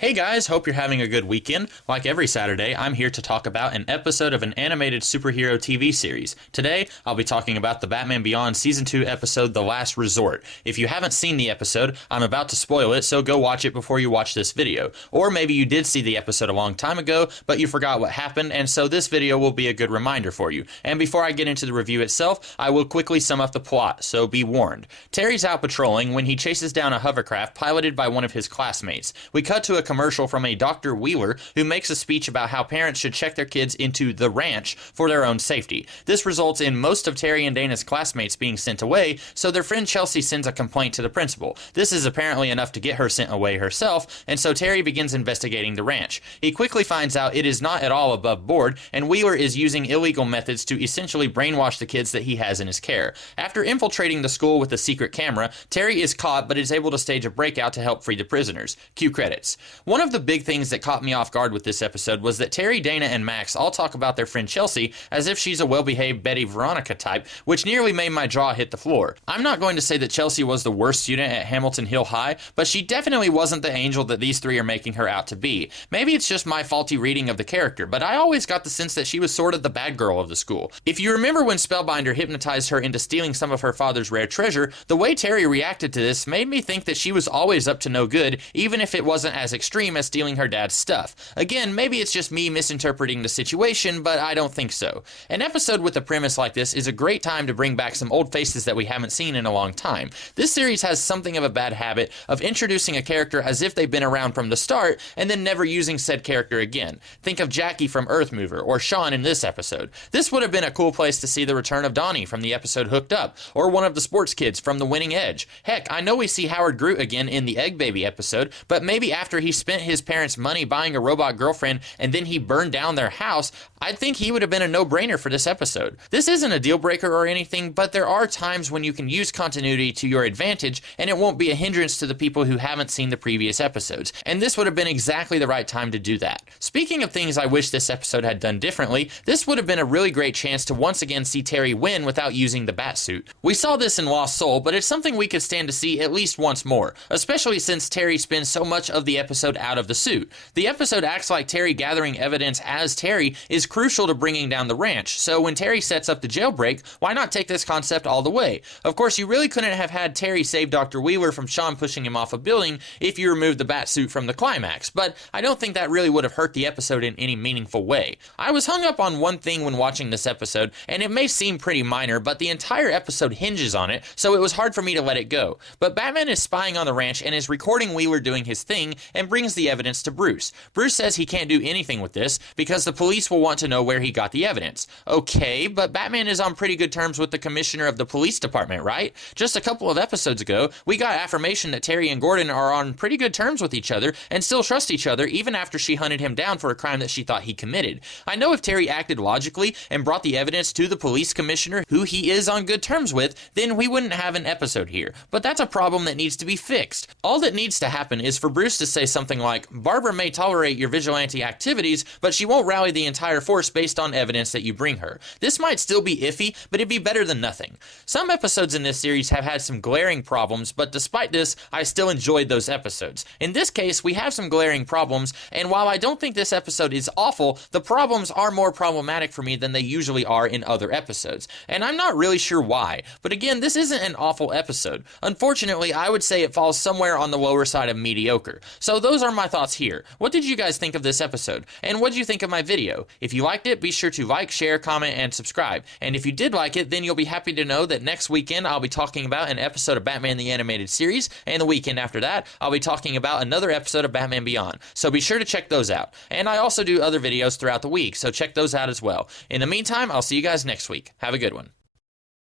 Hey guys, hope you're having a good weekend. Like every Saturday, I'm here to talk about an episode of an animated superhero TV series. Today, I'll be talking about the Batman Beyond Season 2 episode, The Last Resort. If you haven't seen the episode, I'm about to spoil it, so go watch it before you watch this video. Or maybe you did see the episode a long time ago, but you forgot what happened, and so this video will be a good reminder for you. And before I get into the review itself, I will quickly sum up the plot, so be warned. Terry's out patrolling when he chases down a hovercraft piloted by one of his classmates. We cut to a commercial from a Dr. Wheeler who makes a speech about how parents should check their kids into the ranch for their own safety. This results in most of Terry and Dana's classmates being sent away, so their friend Chelsea sends a complaint to the principal. This is apparently enough to get her sent away herself, and so Terry begins investigating the ranch. He quickly finds out it is not at all above board, and Wheeler is using illegal methods to essentially brainwash the kids that he has in his care. After infiltrating the school with a secret camera, Terry is caught but is able to stage a breakout to help free the prisoners. Cue credits. One of the big things that caught me off guard with this episode was that Terry, Dana, and Max all talk about their friend Chelsea as if she's a well-behaved Betty Veronica type, which nearly made my jaw hit the floor. I'm not going to say that Chelsea was the worst student at Hamilton Hill High, but she definitely wasn't the angel that these three are making her out to be. Maybe it's just my faulty reading of the character, but I always got the sense that she was sort of the bad girl of the school. If you remember when Spellbinder hypnotized her into stealing some of her father's rare treasure, the way Terry reacted to this made me think that she was always up to no good, even if it wasn't as extreme as stealing her dad's stuff. Again, maybe it's just me misinterpreting the situation, but I don't think so. An episode with a premise like this is a great time to bring back some old faces that we haven't seen in a long time. This series has something of a bad habit of introducing a character as if they've been around from the start, and then never using said character again. Think of Jackie from Earthmover, or Sean in this episode. This would have been a cool place to see the return of Donnie from the episode Hooked Up, or one of the sports kids from The Winning Edge. Heck, I know we see Howard Groot again in the Egg Baby episode, but maybe after he spent his parents' money buying a robot girlfriend and then he burned down their house, I think he would have been a no-brainer for this episode. This isn't a deal breaker or anything, but there are times when you can use continuity to your advantage and it won't be a hindrance to the people who haven't seen the previous episodes, and this would have been exactly the right time to do that. Speaking of things I wish this episode had done differently, this would have been a really great chance to once again see Terry win without using the Batsuit. We saw this in Lost Soul, but it's something we could stand to see at least once more, especially since Terry spends so much of the episode out of the suit. The episode acts like Terry gathering evidence as Terry is crucial to bringing down the ranch, so when Terry sets up the jailbreak, why not take this concept all the way? Of course, you really couldn't have had Terry save Dr. Wheeler from Sean pushing him off a building if you removed the Batsuit from the climax, but I don't think that really would have hurt the episode in any meaningful way. I was hung up on one thing when watching this episode, and it may seem pretty minor, but the entire episode hinges on it, so it was hard for me to let it go. But Batman is spying on the ranch and is recording Wheeler doing his thing and brings the evidence to Bruce. Bruce says he can't do anything with this because the police will want to know where he got the evidence. Okay, but Batman is on pretty good terms with the commissioner of the police department, right? Just a couple of episodes ago, we got affirmation that Terry and Gordon are on pretty good terms with each other and still trust each other even after she hunted him down for a crime that she thought he committed. I know if Terry acted logically and brought the evidence to the police commissioner who he is on good terms with, then we wouldn't have an episode here. But that's a problem that needs to be fixed. All that needs to happen is for Bruce to say something like, Barbara may tolerate your vigilante activities, but she won't rally the entire force based on evidence that you bring her. This might still be iffy, but it'd be better than nothing. Some episodes in this series have had some glaring problems, but despite this, I still enjoyed those episodes. In this case, we have some glaring problems, and while I don't think this episode is awful, the problems are more problematic for me than they usually are in other episodes. And I'm not really sure why, but again, this isn't an awful episode. Unfortunately, I would say it falls somewhere on the lower side of mediocre. So those are my thoughts here. What did you guys think of this episode? And what did you think of my video? If you liked it, be sure to like, share, comment, and subscribe. And if you did like it, then you'll be happy to know that next weekend I'll be talking about an episode of Batman the Animated Series, and the weekend after that, I'll be talking about another episode of Batman Beyond. So be sure to check those out. And I also do other videos throughout the week, so check those out as well. In the meantime, I'll see you guys next week. Have a good one.